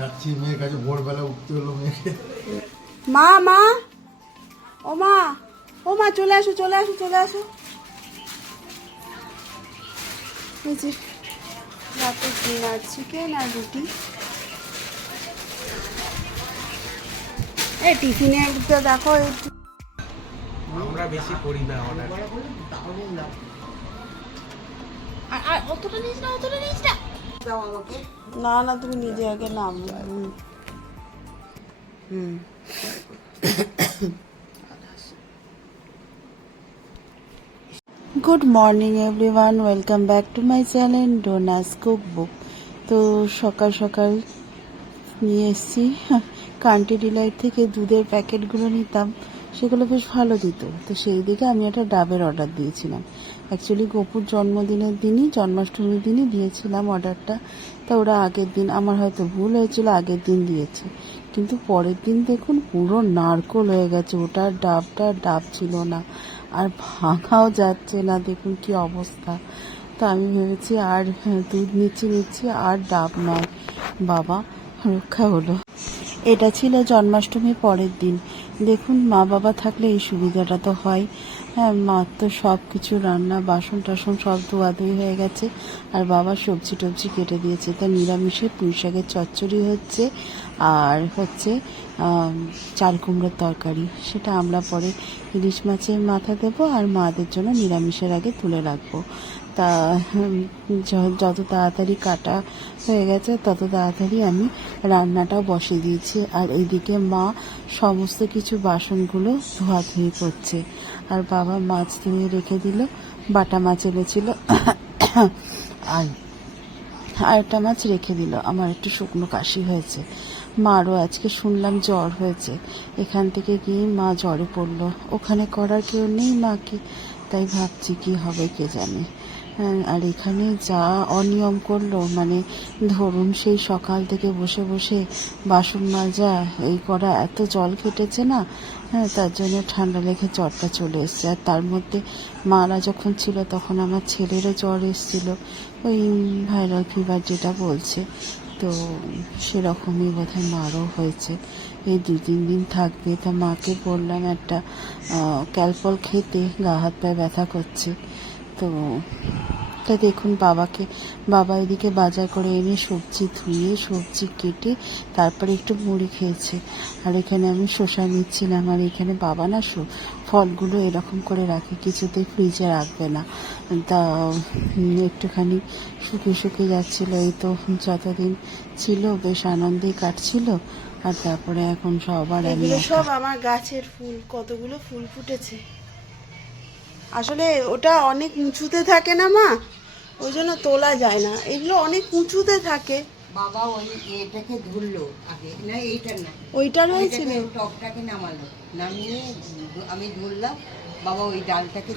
যাচ্ছি মেয়ের কাছে ভোরবেলা উঠতে হলো মেয়েকে। মা মা! ও মা! ও মা চলে আসো চলে আসো চলে আসো। এই যে রাতে ডিনার চিকেন আর রুটি। এই টিফিনে তো দেখো আমরা বেশি করি না অর্ডার আর আর অতটা নিস না অতটা নিস না। না না, তুমি নিজে আগে নাম হুম। হুম। Good morning everyone welcome back to my channel Dona's cookbook তো সকাল সকাল নিয়ে এসেছি। কান্টি ডিলাইট থেকে দুধের প্যাকেটগুলো নিতাম। সেগুলো বেশ ভালো দিত। তো সেই দিকে আমি একটা ডাবের অর্ডার দিয়েছিলাম। অ্যাকচুয়ালি গোপুর জন্মদিনের দিনই জন্মাষ্টমীর দিনই দিয়েছিলাম অর্ডারটা। তা ওরা আগের দিন আমার হয়তো ভুল হয়েছিল আগের দিন দিয়েছে। কিন্তু পরের দিন দেখুন পুরো নারকোল হয়ে গেছে। ওটার ডাবটা ডাব ছিল না। আর ভাঙাও যাচ্ছে না দেখুন কি অবস্থা। তো আমি ভেবেছি আর হ্যাঁ, দুধ নিচ্ছি নিচ্ছি আর ডাব নয়। বাবা রক্ষা হলো। এটা ছিল জন্মাষ্টমীর পরের দিন। দেখুন মা বাবা থাকলে এই সুবিধাটা তো হয়। হ্যাঁ মা তো সব কিছু রান্না, বাসন টাসন সব ধোয়াধুয়ি হয়ে গেছে। আর বাবা সবজি টবজি কেটে দিয়েছে। তা নিরামিষে পুঁই শাকের চচ্চড়ি হচ্ছে আর হচ্ছে চাল কুমড়োর তরকারি। সেটা আমরা পরে ইলিশ মাছের মাথা দেবো আর মাদের জন্য নিরামিষের আগে তুলে রাখব। তা, যত তাড়াতাড়ি কাটা হয়ে গেছে, তত তাড়াতাড়ি আমি রান্নাটাও বসিয়ে দিয়েছি। আর এইদিকে মা সমস্ত কিছু বাসনগুলো ধোয়াধুয়ি করছে। আর বাবা মাছ ধুয়ে রেখে দিল, বাটা মাছ এনেছিল। আর, আরেকটা মাছ রেখে দিল, আমার একটু শুকনো কাশি হয়েছে। মারও আজকে শুনলাম জ্বর হয়েছে। এখান থেকে গিয়ে মা জ্বরে পড়ল। ওখানে করার কেউ নেই মাকে। তাই ভাবছি কি হবে কে জানে। আর এখানে যা অনিয়ম করল মানে ধরুন সেই সকাল থেকে বসে বসে বাসন মাজা, এই করা এত জল কেটেছে না হ্যাঁ তার জন্য ঠান্ডা লেগে জ্বরটা চলে এসছে। আর তার মধ্যে মারা যখন ছিল, তখন আমার ছেলেরও জ্বর এসেছিল। ওই ভাইরাল ফিভার যেটা বলছে, তো সেরকমই বোধহয় মারও হয়েছে। এই দু তিন দিন থাকবে, তা মাকে বললাম একটা ক্যালপল খেতে, গা হাত পায়ে ব্যথা করছে। তো তা দেখুন বাবাকে বাবা এদিকে বাজার করে এনে সবজি ধুয়ে সবজি কেটে তারপরে একটু মুড়ি খেয়েছে। আর এখানে আমি শসা নিচ্ছিলাম আর এখানে বাবা না ফলগুলো এরকম করে রাখে কিছুতেই ফ্রিজে রাখবে না। তা একটুখানি শুকিয়ে শুকিয়ে যাচ্ছিল এই তো যতদিন ছিল বেশ আনন্দেই কাটছিল আর তারপরে এখন সবার সব আমার গাছের ফুল কতগুলো ফুল ফুটেছে। আসলে ওটা অনেক উঁচুতে থাকে না মা ওই জন্য তোলা যায় না। এগুলো অনেক উঁচুতে থাকে। বাবা ওই এটাকে ধরলো আগে না এইটা না? ওইটা ওইটাকে টপটাকে নামালো নামিয়ে আমি ধরলাম বাবা ওই ডালটাকে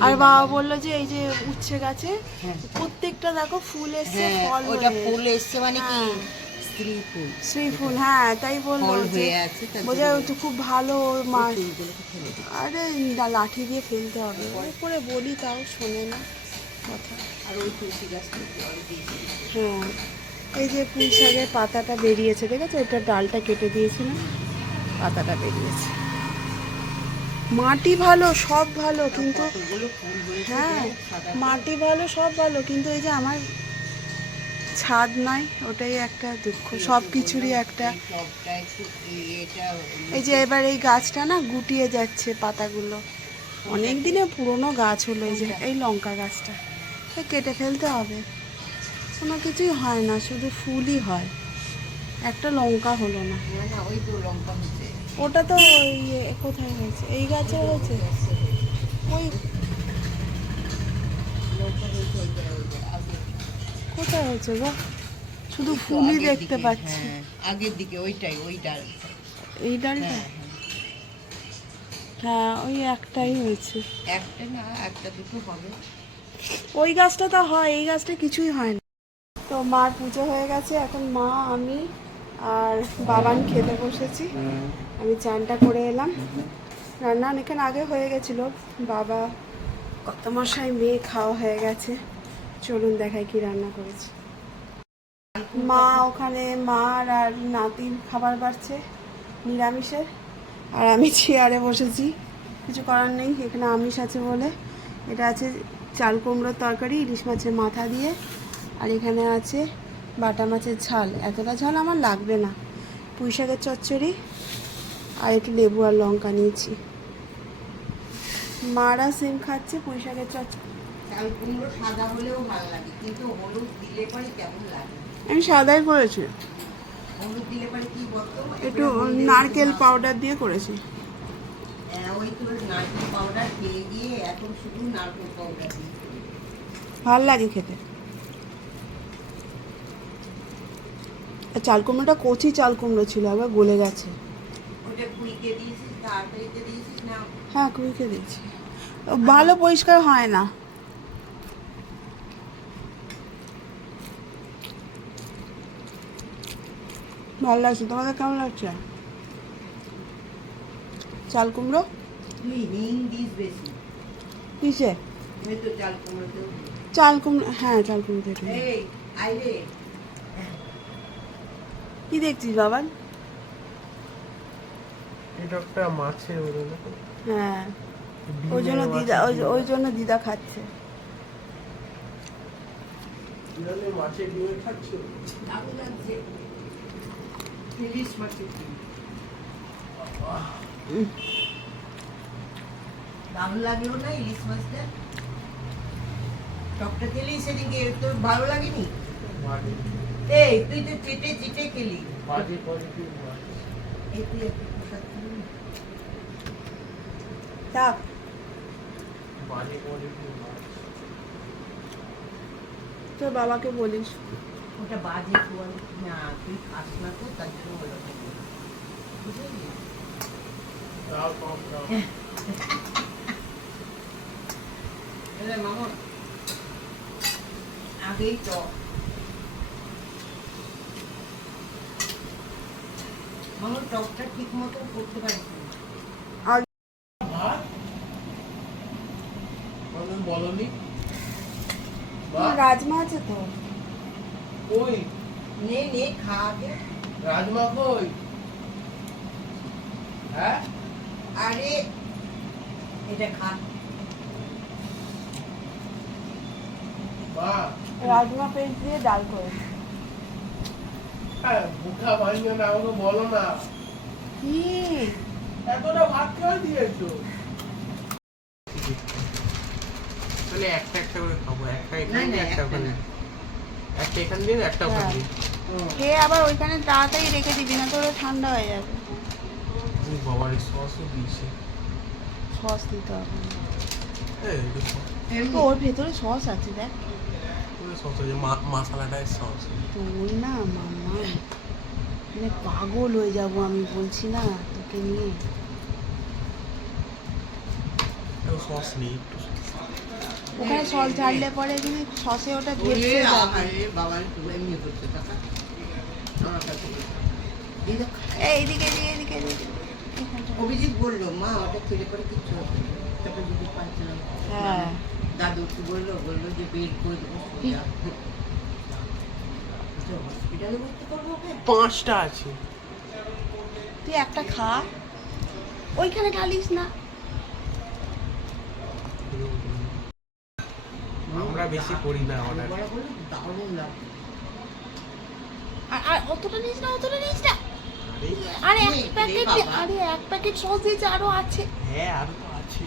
আর বাবা বলল যে এই যে উচ্ছে গাছে হ্যাঁ। প্রত্যেকটা দেখো ফুল এসছে হ্যাঁ ফল ওটা ফুল এসছে মানে কি? হ্যাঁ। স্ত্রী ফুল। হ্যাঁ তাই বলল যে আছে বোঝা ওটা খুব ভালো মাছ আরে লাঠি দিয়ে ফেলতে হবে। করে বলি তাও শোনে না কথা। আর ওই তুলসী গাছটা হ্যাঁ এই যে পুঁই শাকের পাতাটা বেরিয়েছে দেখেছ? এটা ডালটা কেটে দিয়েছিলাম পাতাটা বেরিয়েছে। মাটি ভালো সব ভালো কিন্তু হ্যাঁ মাটি ভালো সব ভালো কিন্তু এই যে আমার ছাদ নাই, ওটাই একটা দুঃখ। সব কিছুরই একটা এই যে এবার এই গাছটা না গুটিয়ে যাচ্ছে পাতাগুলো। অনেক দিনে পুরনো গাছ হলো এই যে, এই লঙ্কা গাছটা। কেটে ফেলতে হবে। কোনো কিছুই হয় না, শুধু ফুলই হয়। একটা লঙ্কা হলো না। ওটা তো ওই এ কোথায় হয়েছে? এই গাছে হয়েছে? ওই কোথায় হয়েছে গো? শুধু ফুলই দেখতে পাচ্ছি। হ্যাঁ, আগের দিকে ওইটাই ওই ডাল এই ডালটা? হ্যাঁ হ্যাঁ। ওই একটাই হয়েছে। একটা না একটা দুটো হবে। ওই গাছটা তো হয় এই গাছটা কিছুই হয় না। তো মার পুজো হয়ে গেছে এখন মা আমি আর বাবান খেতে বসেছি। আমি চানটা করে এলাম। রান্না অনেকক্ষণ আগে হয়ে গেছিল। বাবা কত মশাই মেয়ে খাওয়া হয়ে গেছে। চলুন দেখাই কি রান্না করেছি। মা ওখানে মার আর নাতির খাবার বাড়ছে, নিরামিষের। আর আমি চেয়ারে বসেছি, কিছু করার নেই, এখানে আমিষ আছে বলে। এটা আছে চাল কুমড়োর তরকারি, ইলিশ মাছের মাথা দিয়ে। আর এখানে আছে বাটা মাছের ঝাল। এতটা ঝাল আমার লাগবে না। পুঁই শাকের চচ্চড়ি আর একটু লেবু আর লঙ্কা নিয়েছি। মারা সিম খাচ্ছে পুঁই শাকের চচ্চড়ি। চাল কুমড়ো সাদা হলেও ভালো লাগে কিন্তু হলুদ দিলে পরে কেমন লাগে? আমি সাদাই করেছি। হলুদ দিলে পরে কি বলতো? একটু নারকেল পাউডার দিয়ে করেছি। হ্যাঁ, ওই তোর নারকেল পাউডার খেয়ে গিয়ে এখন শুধু নারকেল পাউডার দিয়ে ভালো লাগে খেতে। চাল কুমড়োটা কচি চাল কুমড়ো ছিল আবার গলে গেছে। কুইকে হ্যাঁ কুড়িকে দিয়েছি। ভালো পরিষ্কার হয় না। ভালো লাগছে তোমাদের কেমন লাগছে? চাল কুমড়ো? কিসে? চাল কুমড়ো হ্যাঁ চাল কুমড়ো কি দেখছিস বাবা? এটা একটা মাছের হ্যাঁ। ওই জন্য দিদা ওই ওই জন্য দিদা খাচ্ছে। মাছের ইলিশ মাছের ডিম। লাগল না ইলিশ মাছটা? টকটা খেলি সেদিকে তোর ভালো লাগেনি? এই তুই তো চেটে চেটে খেলি। বাজে কোয়ালিটির মাছ। এই তুই একটু প্রসাদ খেলি না? থাক। মাছ। তোর বাবাকে বলিস। ওটা বাজে কোয়াল না তুই খাস না তো তার জন্য বুঝলি? মামন আগেই তো মামন টকটা ঠিক মতো করতে পারিস রাজমা আছে তো? কই? নে নে খা আগে রাজমা কই? হ্যাঁ? আরে এটা খা। মা। রাজমা পেস্ট দিয়ে ডাল করে। হ্যাঁ মুখা ভাঙবে না আমাকে বলো না। কি? এতটা ভাত খেয়ে দিয়েছ? তাহলে একটা একটা করে খাব একটা একটা না। একটা এখান দিয়ে একটা ওখান হ্যাঁ। দিয়ে। খেয়ে আবার ওইখানে তাড়াতাড়ি রেখে দিবি না তো ওটা ঠান্ডা হয়ে যাবে। বাবার সসও দিয়েছে। সস দিতে হবে। ওর ভেতরে সস আছে দেখ। সস আছে মশলাটায় সস। তুই না মামা মানে পাগল হয়ে যাব আমি বলছি না তোকে নিয়ে। সস নেই একটু। ওখানে সস ঢাললে পরে কিন্তু সসে ওটা ভেসে যাবে এইদিকে এদিকে এদিকে এদিকে অভিজিৎ বলল মা ওটা খেলে পরে কিচ্ছু। তারপরে যদি পাচ্ছে হ্যাঁ। দাদু কি বলল বলল যে বের করে দেবো হসপিটালে ভর্তি করব ওকে? পাঁচটা আছে। তুই একটা খা। ওইখানে ঢালিস না আমরা বেশি করি না অর্ডার আর অতটা নিস না অতটা নিস না। আরে আরে এক প্যাকেট আরে এক প্যাকেট সস দিয়েছে আরও আছে। হ্যাঁ আরও তো আছে।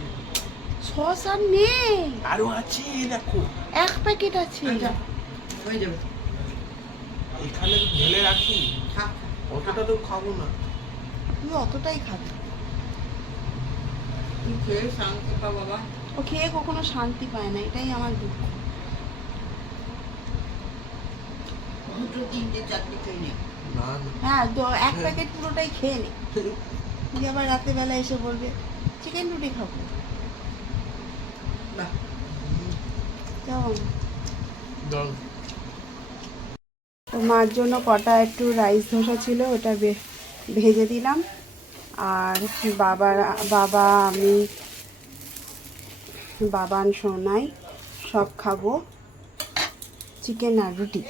সস আর নেই। আরও আছে দেখো। এক প্যাকেট আছে। আচ্ছা, হয়ে যাবে। এখানে ঢেলে রাখি। অতটা তো খাব না। তুই অতটাই খাবি। তুই খেয়ে শান্তি পা বাবা। ও খেয়ে কখনো শান্তি পায় না এটাই আমার দুঃখ। দুটো তিনটে চারটে খেয়ে নে। হ্যাঁ দ- এক প্যাকেট পুরোটাই খেয়ে নে। তুই আবার রাত্রেবেলা এসে বলবে চিকেন রুটি খাব কেমন তো মার জন্য কটা একটু রাইস ধোসা ছিল ওটা ভেজে দিলাম। আর বাবার বাবা আমি বাবান সোনাই সব খাব। চিকেন আর রুটি।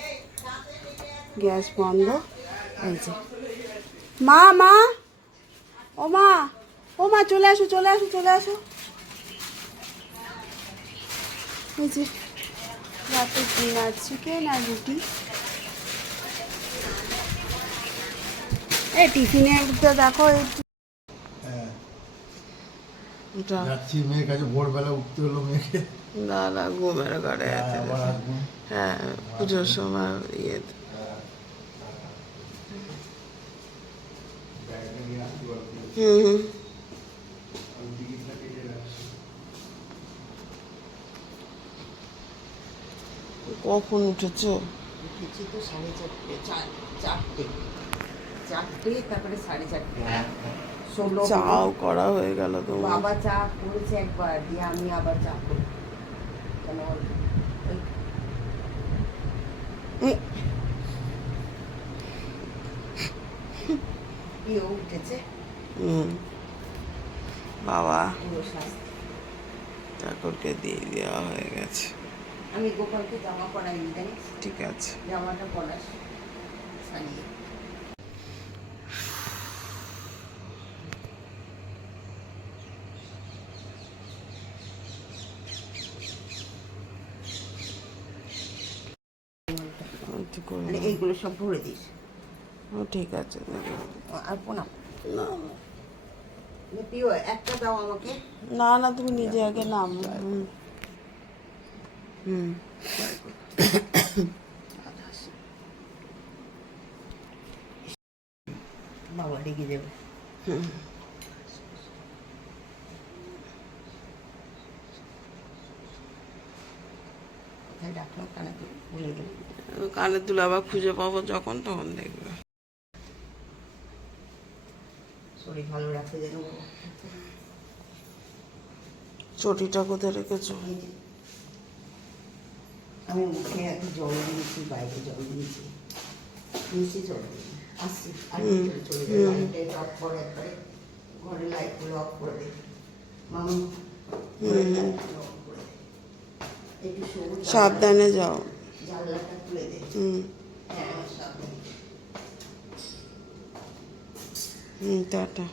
গ্যাস বন্ধ। এই যে। মা মা! ও মা! ও মা চলে আসো চলে আসো চলে আসো। এই যে রাতে ডিনার চিকেন আর রুটি। এই টিফিনে তো দেখো এই হ্যাঁ, এটা। মেয়ের কাছে ভোরবেলা উঠতে হলো মেয়েকে। দাদা ঘুমের ঘরে হ্যাঁ, আছে। হ্যাঁ পুজোর সময় ইয়ে হুম। হুম কখন উঠেছো? উঠেছি তো সাড়ে চারটে চার চারটে। চারটে তারপরে সাড়ে চারটে। ষোলো চাও করা হয়ে গেল তোমার বাবা চা করেছে একবার দিয়ে আমি আবার চা করি কেন উঠেছে। বাবা। ঠাকুরকে দিয়ে দেওয়া হয়ে গেছে। আমি গোপালকে জামা পরাই জানিস? ঠিক আছে। জামাটা পরাস মানে এইগুলো সব ভরে দিস। ঠিক আছে আর পোনা। না। প্রিয় একটা দাও আমাকে। না না তুমি নিজে আগে নাম হুম। বাবা যাবে। আবার খুঁজে পাবো যখন তখন দেখবে। শরীর ভালো রাখতে যেন। চটিটা কোথায় রেখেছো? আমি মুখে একটু জল দিয়েছি বাইরে জল দিয়েছি। নিচে জল দিই। আসছি আর চলে যাই। লাইটটা অফ করে একবারে। ঘরে লাইটগুলো অফ করে দিই। মামু সাবধানে যাও। জানলাটা খুলে দে হুম। হুম টাটা।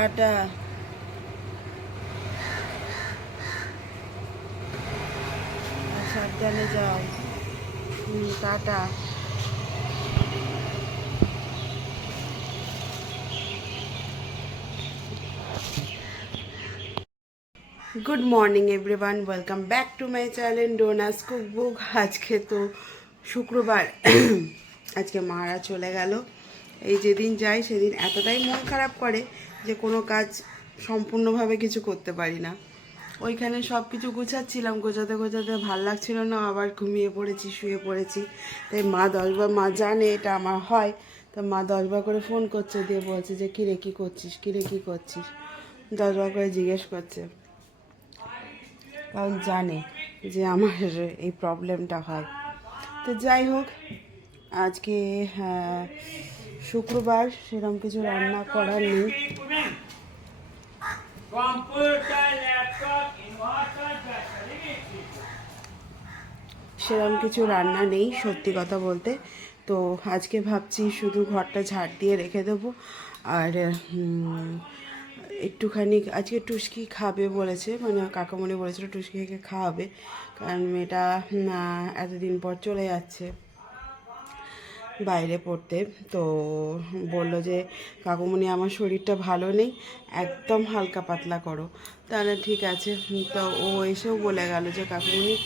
টাটা সাবধানে যাও। হুম tata good morning everyone welcome back to my channel Dona's cookbook আজকে তো শুক্রবার। আজকে মারা চলে গেল। এই যেদিন যাই, সেদিন এতটাই মন খারাপ করে যে কোনো কাজ সম্পূর্ণভাবে কিছু করতে পারি না। ওইখানে সব কিছু গোছাচ্ছিলাম গোছাতে গোছাতে ভালো লাগছিল না আবার ঘুমিয়ে পড়েছি শুয়ে পড়েছি। তাই মা দশবার মা জানে এটা আমার হয় তো মা দশবার করে ফোন করছে দিয়ে বলছে যে কিরে কী করছিস? কিরে কী করছিস? দশবার করে জিজ্ঞেস করছে। কারণ জানে যে আমার এই প্রবলেমটা হয়। তো যাই হোক আজকে হ্যাঁ, শুক্রবার সেরকম কিছু রান্না করার নেই। সেরকম কিছু রান্না নেই, সত্যি কথা বলতে। তো আজকে ভাবছি শুধু ঘরটা ঝাড় দিয়ে রেখে দেবো। আর একটুখানি, আজকে টুসকি খাবে বলেছে মানে কাকামণি বলেছিল টুসকিকে খাওয়াবে। কারণ মেয়েটা এতদিন পর চলে যাচ্ছে। বাইরে পড়তে। তো বলল যে কাকুমণি আমার শরীরটা ভালো নেই, একদম হালকা পাতলা করো। তাহলে ঠিক আছে। তো ও এসেও বলে গেল যে কাকুমণি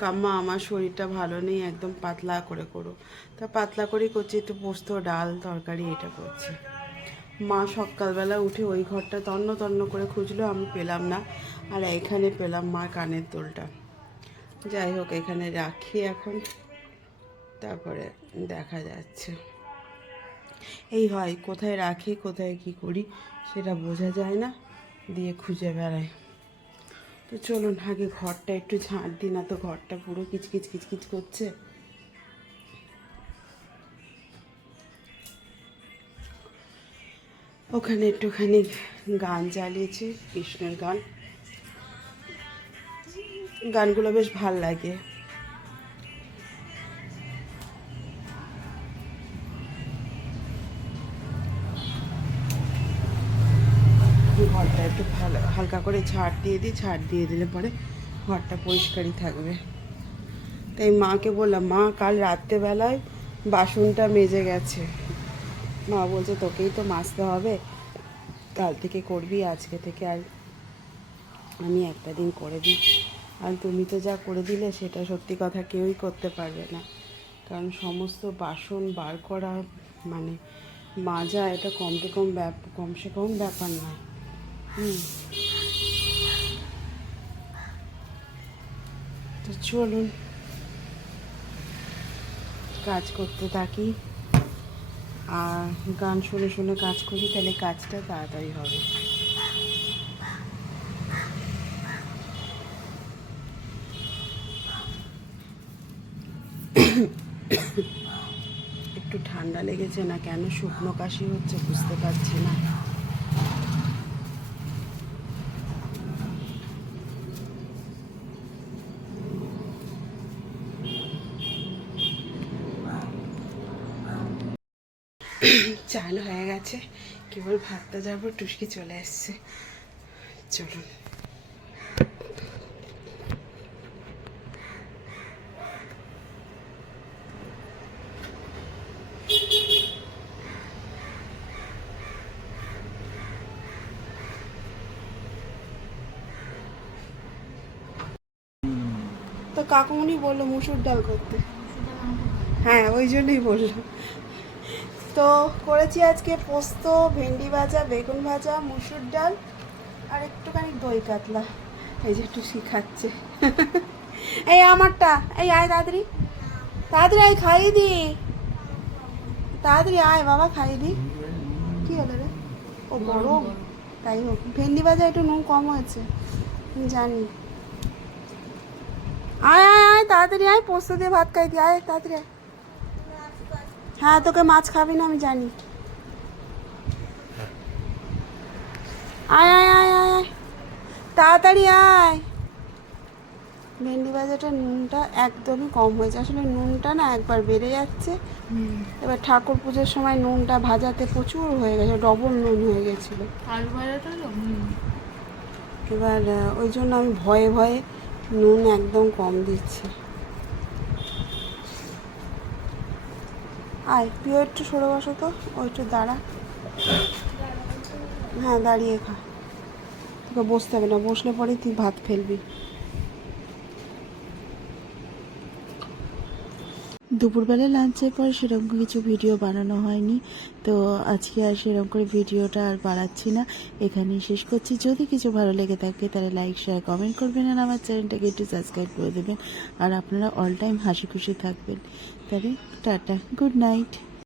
কাম্মা, আমার শরীরটা ভালো নেই, একদম পাতলা করে করো। তা পাতলা করেই করছি, একটু পোস্ত, ডাল, তরকারি, এটা করছি। মা সকালবেলা উঠে ওই ঘরটা তন্ন তন্ন করে খুঁজলো, আমি পেলাম না। আর এখানে পেলাম মা কানের দোলটা। যাই হোক, এখানে রাখি এখন। তারপরে দেখা যাচ্ছে। এই হয়, কোথায় রাখি, কোথায় কি করি সেটা বোঝা যায় না, দিয়ে খুঁজে বেড়াই। তো চলুন, আগে ঘরটা একটু ঝাঁট দিই, না তো ঘরটা পুরো কিচকিচ কিচকিচ করছে। ওখানে একটুখানি গান চালিয়েছি, কৃষ্ণের গান। গানগুলো বেশ ভালো লাগে। করে ঝাড় দিয়ে দিই ঝাড় দিয়ে দিলে পরে ঘরটা পরিষ্কারই থাকবে। তাই মাকে বললাম, মা, কাল রাত্রেবেলায় বাসনটা মেজে গেছে। মা বলছে, তোকেই তো মাজতে হবে। কাল থেকে করবি, আজকে থেকে আর আমি একটা দিন করে দিই। আর তুমি তো যা করে দিলে, সেটা সত্যি কথা কেউই করতে পারবে না। কারণ সমস্ত বাসন বার করা মানে মাজা, এটা কমসে কম ব্যাপ, কমসে কম ব্যাপার না হুম। তো চলুন কাজ করতে থাকি। আর গান শুনে শুনে কাজ করি, তাহলে কাজটা তাড়াতাড়ি হবে। একটু ঠান্ডা লেগেছে না? কেন শুকনো কাশি হচ্ছে বুঝতে পারছি না চাল হয়ে কেবল ভাতটা যাব, টুসকি চলে এসছে চলুন। তো কাকুমনি বলল মুসুর ডাল করতে। হ্যাঁ ওই জন্যই বললাম তো করেছি আজকে পোস্ত, ভেন্ডি ভাজা, বেগুন ভাজা, মুসুর ডাল আর একটুখানি দই কাতলা। এই যে একটু শিখাচ্ছে এই আমারটা, এই আয় তাড়াতাড়ি। তাড়াতাড়ি আয়, খাইয়ে দি। তাড়াতাড়ি আয়, বাবা, খাইয়ে দি। কি হলো রে? ও বড় তাই হোক, ভেন্ডি ভাজা একটু নুন কম হয়েছে। জানি। আয় আয় আয়, তাড়াতাড়ি আয়, পোস্ত দিয়ে ভাত খাই দি। আয়, তাড়াতাড়ি আয়। হ্যাঁ তোকে মাছ খাবি না আমি জানি। আয় আয় আয় আয় আয়। তাড়াতাড়ি আয়। ভেন্ডি ভাজাটা নুনটা একদমই কম হয়েছে। আসলে নুনটা না একবার বেড়ে যাচ্ছে। এবার ঠাকুর পুজোর সময় নুনটা ভাজাতে প্রচুর হয়ে গেছে ডবল নুন হয়ে গেছিল। আলু ভাজাটা এবার ওই জন্য আমি ভয়ে ভয়ে নুন একদম কম দিচ্ছি। আয় তুই একটু সরে বসো তো, ও একটু দাঁড়া। হ্যাঁ দাঁড়িয়ে খা। তোকে বসতে হবে না, বসলে পরে তুই ভাত ফেলবি। দুপুরবেলা লাঞ্চের পর সেরকম কিছু ভিডিও বানানো হয়নি। তো আজকে আর সেরকম করে ভিডিওটা আর বাড়াচ্ছি না। এখানেই শেষ করছি। যদি কিছু ভালো লেগে থাকে তাহলে লাইক শেয়ার কমেন্ট করবেন আর আমার চ্যানেলটাকে একটু সাবস্ক্রাইব করে দেবেন। আর আপনারা অল টাইম হাসি খুশি থাকবেন। তাহলে টাটা গুড নাইট